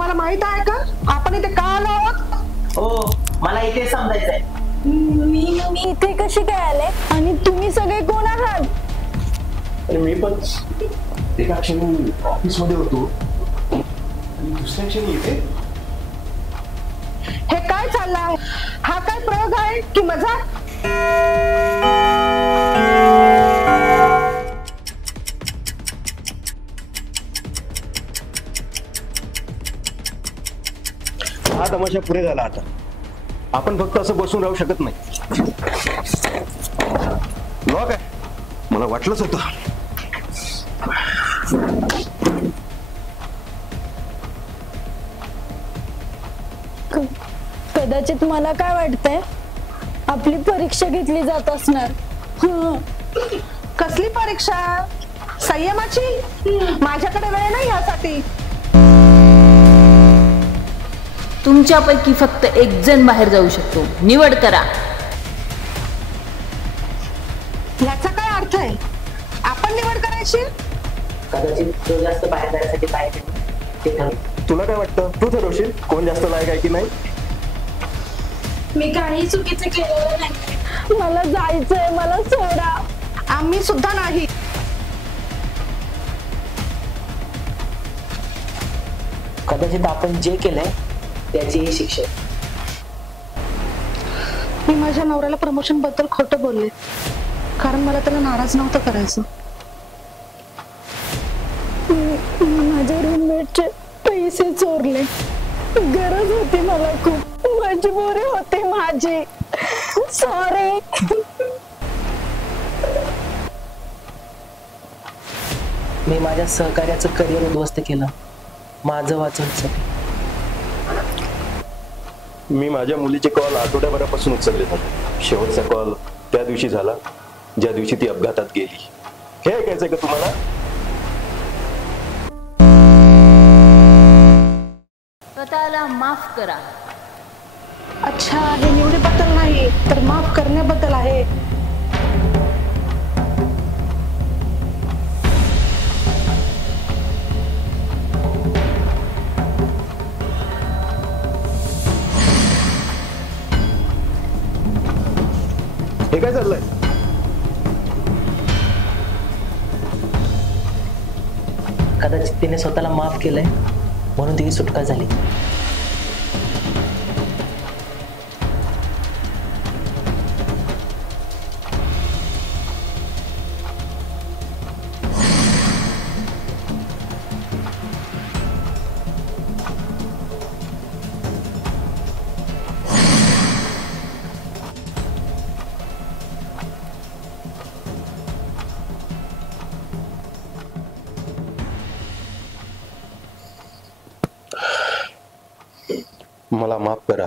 तुम्हाला माहित आहे का आपण इथे का आलो आहोत? हो, मला इथे समजायचंय. मी इथे कशी काय आले आणि तुम्ही सगळे कोण आहात? मी पण एका क्षणी ऑफिस मध्ये होतो आणि दुसऱ्या क्षणी इथे. हे काय चाललंय? हा काय प्रयोग आहे की मजाक? हा तमाशा पुरे झाला. आता आपण फक्त असं बसून राहू शकत नाही. लॉक आहे, मला वाटलंच होतं. कदाचित मला काय वाटतंय आपली परीक्षा घेतली जात असणार. कसली परीक्षा? संयमाची? माझ्याकडे वेळ नाही यासाठी. तुमच्यापैकी फक्त एक जण बाहेर जाऊ शकतो, निवड करा. याचा काय अर्थ आहे? आपण निवड करायची? कदाचित तो जास्त बाहेर जाण्यासाठी पाहिजे ते ठरव. तुला काय वाटतं? तू ठरवशील कोण जास्त लायक आहे की नाही. मी काही चुकीचं केलेलं नाही. मला जायचंय, मला सोडा. आम्ही सुद्धा नाही. कदाचित आपण जे केलंय त्याचीही शिक्षा. मी माझ्या नवऱ्याला प्रमोशन बद्दल खोटं बोलले कारण मला त्याला नाराज नव्हतं करायचं. माझ्या रूममेटचे पैसे चोरले. गरज होती मला, खूप मजबुरी होती माझी. सॉरी. मी माझ्या सहकार्याचं करिअर उद्ध्वस्त केलं माझं वाचवण्यासाठी. मी माझ्या मुलीचे कॉल आठवड्याभरापासून उचलले नव्हते. शेवटचा कॉल त्या दिवशी झाला ज्या दिवशी ती अपघातात गेली. हे ऐकायचंय का तुम्हाला? स्वतःला माफ करा. अच्छा, हे निवडीबद्दल नाही तर माफ करण्याबद्दल आहे. हे काय चाललंय? कदाचित तिने स्वतःला माफ केलंय म्हणून तिची सुटका झाली. मला माफ करा.